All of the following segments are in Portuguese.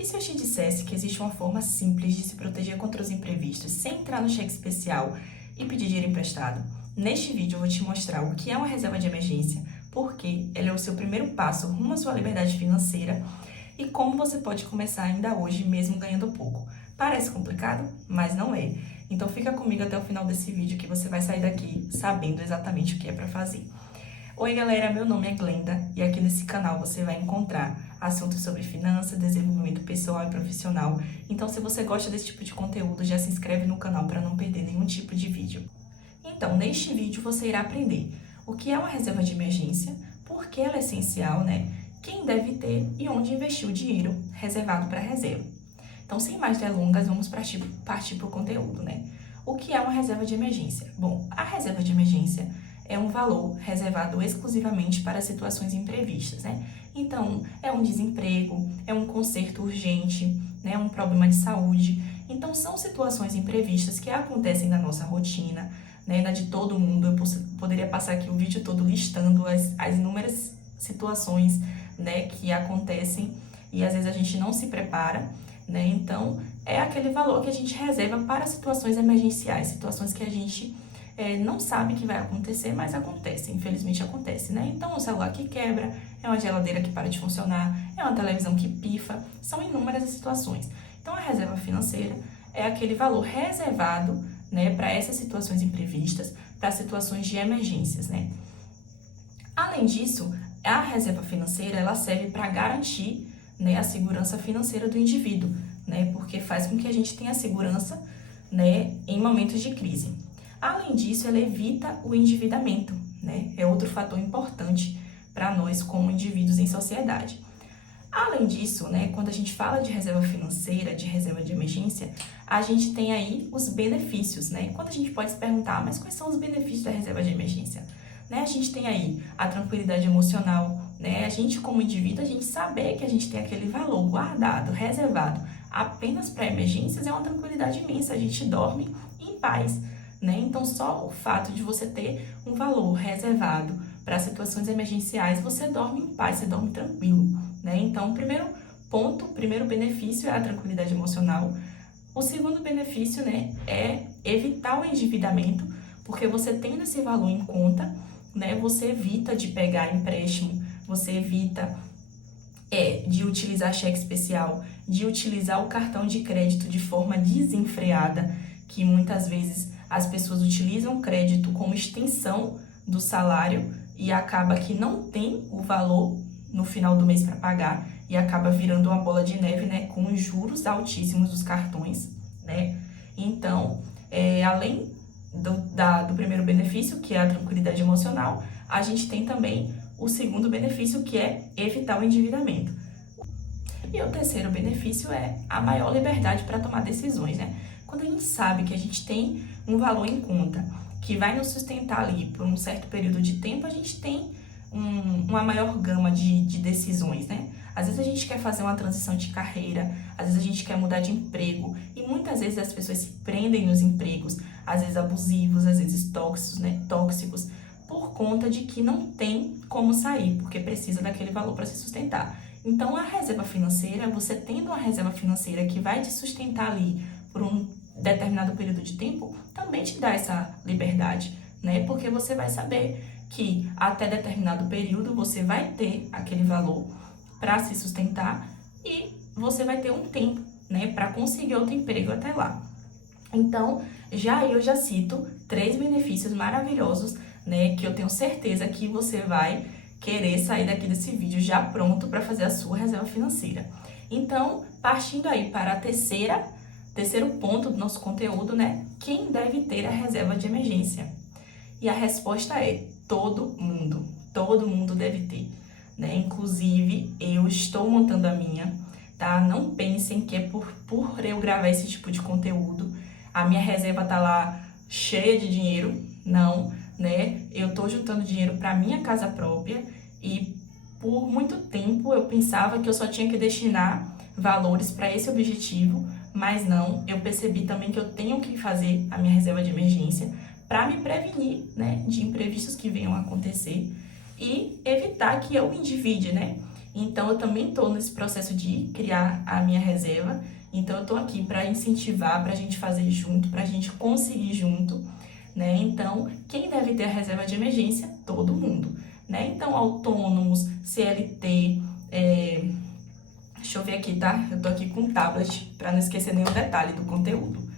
E se eu te dissesse que existe uma forma simples de se proteger contra os imprevistos sem entrar no cheque especial e pedir dinheiro emprestado? Neste vídeo eu vou te mostrar o que é uma reserva de emergência, por que ela é o seu primeiro passo rumo à sua liberdade financeira e como você pode começar ainda hoje, mesmo ganhando pouco. Parece complicado, mas não é. Então fica comigo até o final desse vídeo que você vai sair daqui sabendo exatamente o que é para fazer. Oi galera, meu nome é Glenda e aqui nesse canal você vai encontrar assuntos sobre finanças, desenvolvimento pessoal e profissional. Então se você gosta desse tipo de conteúdo, já se inscreve no canal para não perder nenhum tipo de vídeo. Então, neste vídeo você irá aprender o que é uma reserva de emergência, por que ela é essencial, quem deve ter e onde investir o dinheiro reservado para reserva. Então, sem mais delongas, vamos partir para o conteúdo, O que é uma reserva de emergência? Bom, a reserva de emergência é um valor reservado exclusivamente para situações imprevistas, Então, é um desemprego, é um conserto urgente, um problema de saúde. Então, são situações imprevistas que acontecem na nossa rotina, na de todo mundo. Eu poderia passar aqui o vídeo todo listando as inúmeras situações, que acontecem e às vezes a gente não se prepara, Então, é aquele valor que a gente reserva para situações emergenciais, situações que a gente não sabe que vai acontecer, mas acontece, infelizmente acontece, Então, o celular que quebra, é uma geladeira que para de funcionar, é uma televisão que pifa, são inúmeras as situações. Então, a reserva financeira é aquele valor reservado, para essas situações imprevistas, para situações de emergências, Além disso, a reserva financeira, ela serve para garantir, a segurança financeira do indivíduo, porque faz com que a gente tenha segurança, em momentos de crise. Além disso, ela evita o endividamento, É outro fator importante para nós como indivíduos em sociedade. Além disso, quando a gente fala de reserva financeira, de reserva de emergência, a gente tem aí os benefícios, Quando a gente pode se perguntar, mas quais são os benefícios da reserva de emergência? A gente tem aí a tranquilidade emocional, A gente como indivíduo, a gente saber que a gente tem aquele valor guardado, reservado apenas para emergências é uma tranquilidade imensa, a gente dorme em paz, Então, só o fato de você ter um valor reservado para situações emergenciais, você dorme em paz, você dorme tranquilo, Então, o primeiro ponto, o primeiro benefício é a tranquilidade emocional. O segundo benefício, é evitar o endividamento, porque você tendo esse valor em conta, você evita de pegar empréstimo, você evita de utilizar cheque especial, de utilizar o cartão de crédito de forma desenfreada, que muitas vezes as pessoas utilizam o crédito como extensão do salário e acaba que não tem o valor no final do mês para pagar e acaba virando uma bola de neve, com os juros altíssimos dos cartões, Então, além do primeiro benefício, que é a tranquilidade emocional, a gente tem também o segundo benefício, que é evitar o endividamento. E o terceiro benefício é a maior liberdade para tomar decisões, Quando a gente sabe que a gente tem um valor em conta que vai nos sustentar ali por um certo período de tempo, a gente tem uma maior gama de decisões, Às vezes a gente quer fazer uma transição de carreira, às vezes a gente quer mudar de emprego e muitas vezes as pessoas se prendem nos empregos, às vezes abusivos, às vezes tóxicos, por conta de que não tem como sair, porque precisa daquele valor para se sustentar. Então, a reserva financeira, você tendo uma reserva financeira que vai te sustentar ali por um determinado período de tempo, também te dá essa liberdade, Porque você vai saber que até determinado período você vai ter aquele valor para se sustentar e você vai ter um tempo, para conseguir outro emprego até lá. Então, eu já cito 3 benefícios maravilhosos, que eu tenho certeza que você vai querer sair daqui desse vídeo já pronto para fazer a sua reserva financeira. Então, partindo aí para terceiro ponto do nosso conteúdo, quem deve ter a reserva de emergência? E a resposta é todo mundo deve ter, Inclusive, eu estou montando a minha, tá? Não pensem que é por eu gravar esse tipo de conteúdo, a minha reserva tá lá cheia de dinheiro, não, Eu tô juntando dinheiro para minha casa própria e por muito tempo eu pensava que eu só tinha que destinar valores para esse objetivo, mas não, eu percebi também que eu tenho que fazer a minha reserva de emergência para me prevenir, de imprevistos que venham a acontecer e evitar que eu me endivide, Então, eu também estou nesse processo de criar a minha reserva. Então, eu estou aqui para incentivar, para a gente fazer junto, para a gente conseguir junto, né? Então, quem deve ter a reserva de emergência? Todo mundo, né? Então, autônomos, CLT, deixa eu ver aqui, tá? Eu tô aqui com um tablet para não esquecer nenhum detalhe do conteúdo.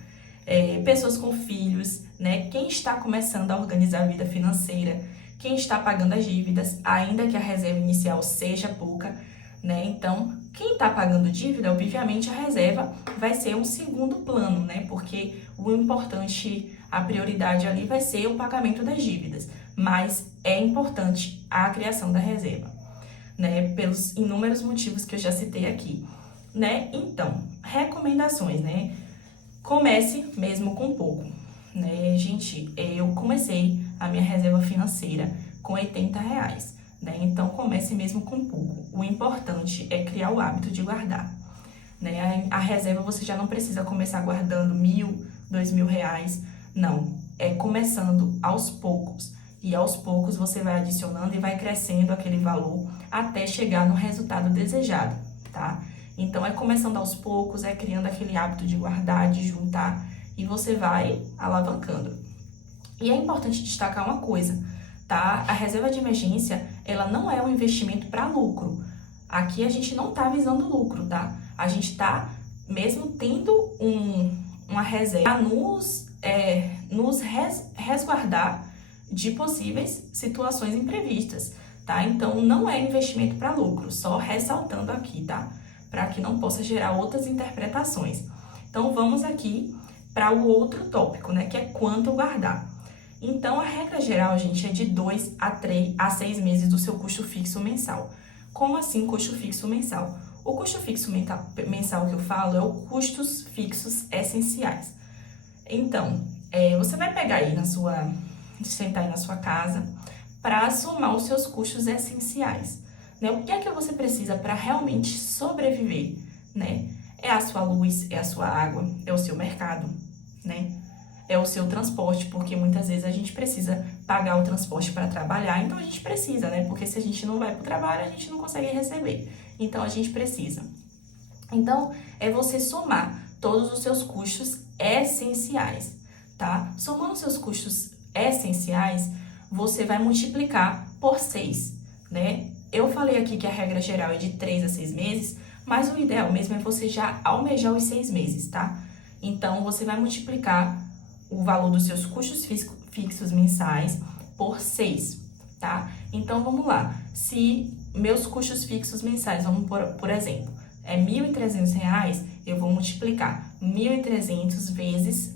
Pessoas com filhos, né? Quem está começando a organizar a vida financeira, quem está pagando as dívidas, ainda que a reserva inicial seja pouca, né? Então, quem está pagando dívida, obviamente a reserva vai ser um segundo plano, né? Porque o importante, a prioridade ali vai ser o pagamento das dívidas, mas é importante a criação da reserva, né? Pelos inúmeros motivos que eu já citei aqui, né? Então, recomendações, né? Comece mesmo com pouco, né, gente? Eu comecei a minha reserva financeira com R$80, né? Então, comece mesmo com pouco. O importante é criar o hábito de guardar, né? A reserva você já não precisa começar guardando R$1.000, R$2.000, não. É começando aos poucos. E aos poucos você vai adicionando e vai crescendo aquele valor até chegar no resultado desejado, tá? Então, é começando aos poucos, é criando aquele hábito de guardar, de juntar, e você vai alavancando. E é importante destacar uma coisa, tá? A reserva de emergência, ela não é um investimento para lucro. Aqui a gente não tá visando lucro, tá? A gente tá mesmo tendo uma reserva para nos resguardar de possíveis situações imprevistas, tá? Então, não é investimento para lucro, só ressaltando aqui, tá? Para que não possa gerar outras interpretações. Então, vamos aqui para o outro tópico, né, que é quanto guardar. Então, a regra geral, gente, é de 2 a 6 meses do seu custo fixo mensal. Como assim custo fixo mensal? O custo fixo mensal que eu falo é o custos fixos essenciais. Então, você vai pegar aí sentar aí na sua casa para somar os seus custos essenciais, né? O que é que você precisa para realmente sobreviver, né? É a sua luz, é a sua água, é o seu mercado, né? É o seu transporte, porque muitas vezes a gente precisa pagar o transporte para trabalhar, então a gente precisa, né? Porque se a gente não vai para o trabalho, a gente não consegue receber. Então a gente precisa. Então, é você somar todos os seus custos essenciais, tá? Somando seus custos essenciais, você vai multiplicar por 6, né? Eu falei aqui que a regra geral é de 3 a 6 meses, mas o ideal mesmo é você já almejar os 6 meses, tá? Então, você vai multiplicar o valor dos seus custos fixos mensais por 6, tá? Então, vamos lá. Se meus custos fixos mensais, vamos por exemplo, é R$1.300, eu vou multiplicar 1.300 vezes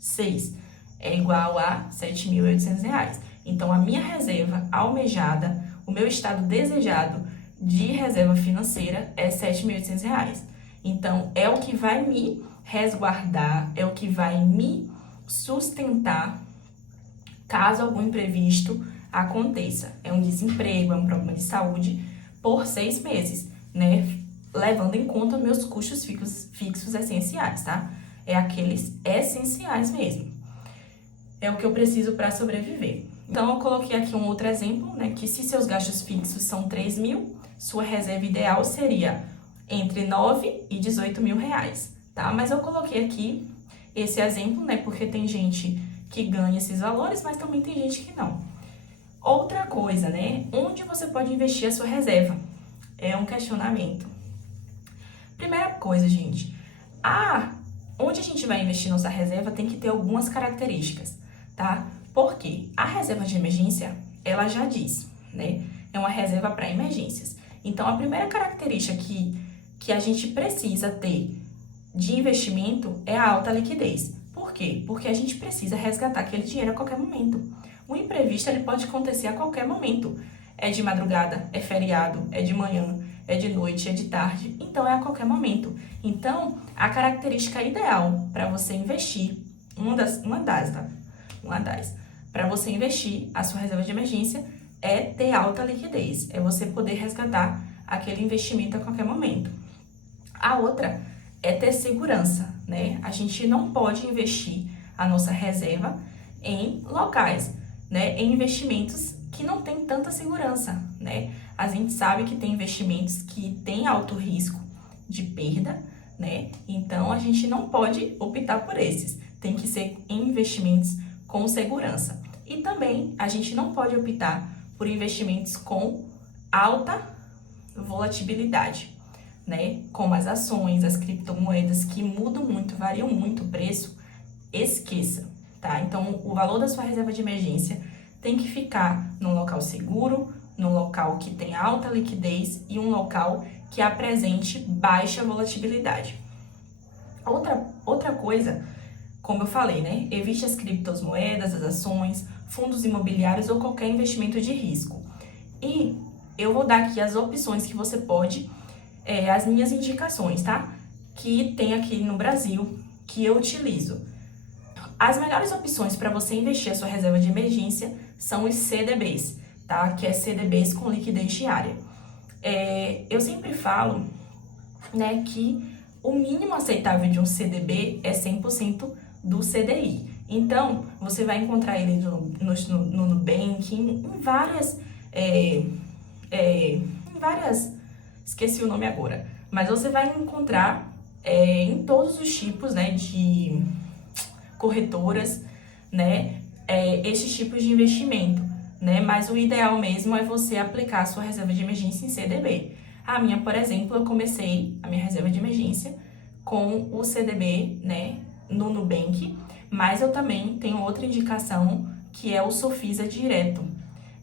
6, é igual a R$7.800. Então, a minha reserva almejada, o meu estado desejado de reserva financeira é R$7.800. Então, é o que vai me resguardar, é o que vai me sustentar caso algum imprevisto aconteça. É um desemprego, é um problema de saúde por 6 meses, né? Levando em conta meus custos fixos essenciais, tá? É aqueles essenciais mesmo. É o que eu preciso para sobreviver. Então, eu coloquei aqui um outro exemplo, né? Que se seus gastos fixos são 3.000, sua reserva ideal seria entre 9 e 18 mil reais, tá? Mas eu coloquei aqui esse exemplo, né? Porque tem gente que ganha esses valores, mas também tem gente que não. Outra coisa, né? Onde você pode investir a sua reserva? É um questionamento. Primeira coisa, gente. Onde a gente vai investir nossa reserva tem que ter algumas características, tá? Porque a reserva de emergência, ela já diz, né? É uma reserva para emergências. Então, a primeira característica que a gente precisa ter de investimento é a alta liquidez. Por quê? Porque a gente precisa resgatar aquele dinheiro a qualquer momento. O imprevisto, ele pode acontecer a qualquer momento. É de madrugada, é feriado, é de manhã, é de noite, é de tarde. Então, é a qualquer momento. Então, a característica ideal para você investir, uma das, para você investir a sua reserva de emergência é ter alta liquidez. É você poder resgatar aquele investimento a qualquer momento. A outra é ter segurança, né? A gente não pode investir a nossa reserva em locais, né? Em investimentos que não tem tanta segurança, né? A gente sabe que tem investimentos que têm alto risco de perda, né? Então, a gente não pode optar por esses. Tem que ser investimentos com segurança. E também, a gente não pode optar por investimentos com alta volatilidade, né? Como as ações, as criptomoedas, que mudam muito, variam muito o preço, esqueça, tá? Então, o valor da sua reserva de emergência tem que ficar num local seguro, num local que tem alta liquidez e um local que apresente baixa volatilidade. Outra coisa, como eu falei, né? Evite as criptomoedas, as ações, fundos imobiliários ou qualquer investimento de risco. E eu vou dar aqui as opções que você pode, as minhas indicações, tá? Que tem aqui no Brasil, que eu utilizo. As melhores opções para você investir a sua reserva de emergência são os CDBs, tá? Que é CDBs com liquidez diária. Eu sempre falo, né, que o mínimo aceitável de um CDB é 100% do CDI. Então, você vai encontrar ele no Nubank, em várias, esqueci o nome agora, mas você vai encontrar em todos os tipos, né, de corretoras, né, esses tipos de investimento, né, mas o ideal mesmo é você aplicar a sua reserva de emergência em CDB. A minha, por exemplo, eu comecei a minha reserva de emergência com o CDB, né, no Nubank, mas eu também tenho outra indicação, que é o Sofisa Direto,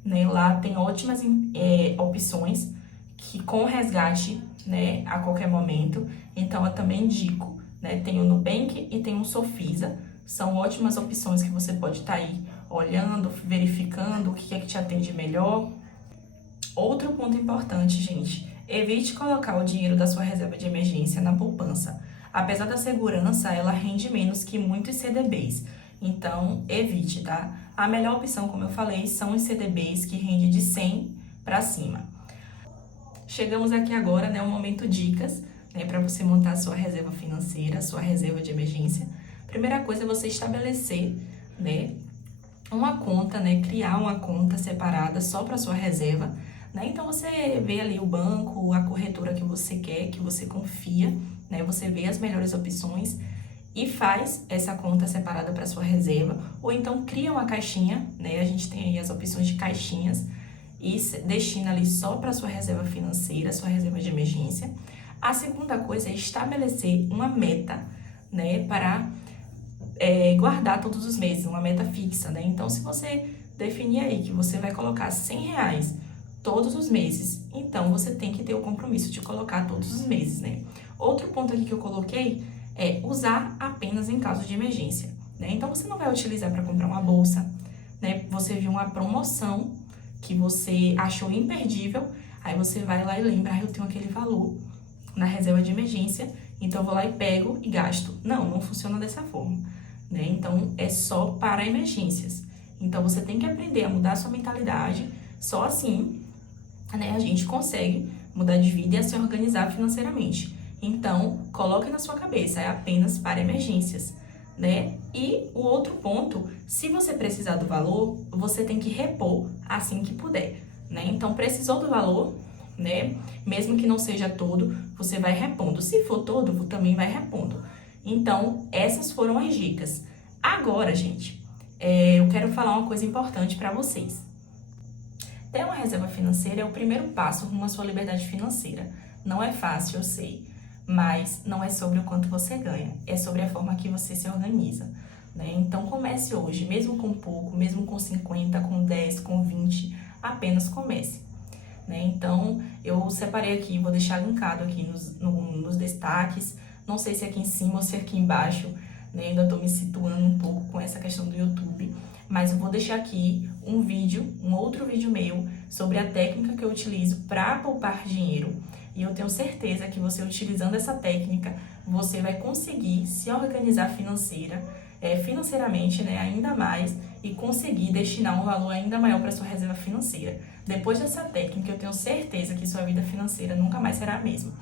né, lá tem ótimas opções que com resgate, né, a qualquer momento, então eu também indico, né, tem o Nubank e tem o Sofisa, são ótimas opções que você pode estar aí olhando, verificando o que é que te atende melhor. Outro ponto importante, gente, evite colocar o dinheiro da sua reserva de emergência na poupança. Apesar da segurança, ela rende menos que muitos CDBs, então evite, tá? A melhor opção, como eu falei, são os CDBs que rendem de 100 para cima. Chegamos aqui agora, né, o momento dicas, né, para você montar a sua reserva financeira, a sua reserva de emergência. Primeira coisa é você estabelecer, né, uma conta, né, criar uma conta separada só para sua reserva, né? Então você vê ali o banco, a corretora que você quer, que você confia, né? Você vê as melhores opções e faz essa conta separada para sua reserva, ou então cria uma caixinha, né? A gente tem aí as opções de caixinhas e destina ali só para sua reserva financeira, sua reserva de emergência. A segunda coisa é estabelecer uma meta, né, para guardar todos os meses, uma meta fixa, né? Então, se você definir aí que você vai colocar R$100 todos os meses, então você tem que ter o compromisso de colocar todos os meses, né? Outro ponto aqui que eu coloquei é usar apenas em caso de emergência, né? Então, você não vai utilizar para comprar uma bolsa, né? Você viu uma promoção que você achou imperdível, aí você vai lá e lembra, eu tenho aquele valor na reserva de emergência, então eu vou lá e pego e gasto. Não funciona dessa forma, né? Então, é só para emergências. Então, você tem que aprender a mudar a sua mentalidade, só assim, né, a gente consegue mudar de vida e a se organizar financeiramente. Então, coloque na sua cabeça, é apenas para emergências, né? E o outro ponto, se você precisar do valor, você tem que repor assim que puder, né? Então, precisou do valor, né? Mesmo que não seja todo, você vai repondo. Se for todo, também vai repondo. Então, essas foram as dicas. Agora, gente, eu quero falar uma coisa importante para vocês. Ter uma reserva financeira é o primeiro passo rumo à sua liberdade financeira. Não é fácil, eu sei, mas não é sobre o quanto você ganha, é sobre a forma que você se organiza, né? Então, comece hoje, mesmo com pouco, mesmo com 50, com 10, com 20, apenas comece, né? Então, eu separei aqui, vou deixar linkado aqui nos destaques, não sei se é aqui em cima ou se é aqui embaixo, né? Ainda tô me situando um pouco com essa questão do YouTube, mas eu vou deixar aqui um outro vídeo meu sobre a técnica que eu utilizo para poupar dinheiro. E eu tenho certeza que você utilizando essa técnica, você vai conseguir se organizar financeiramente, né, ainda mais e conseguir destinar um valor ainda maior para sua reserva financeira. Depois dessa técnica, eu tenho certeza que sua vida financeira nunca mais será a mesma.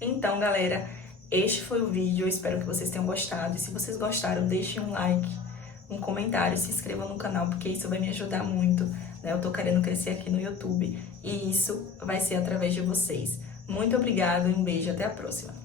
Então, galera, este foi o vídeo. Eu espero que vocês tenham gostado. E se vocês gostaram, deixem um like, um comentário, se inscrevam no canal, porque isso vai me ajudar muito, né? Eu tô querendo crescer aqui no YouTube e isso vai ser através de vocês. Muito obrigada e um beijo, até a próxima!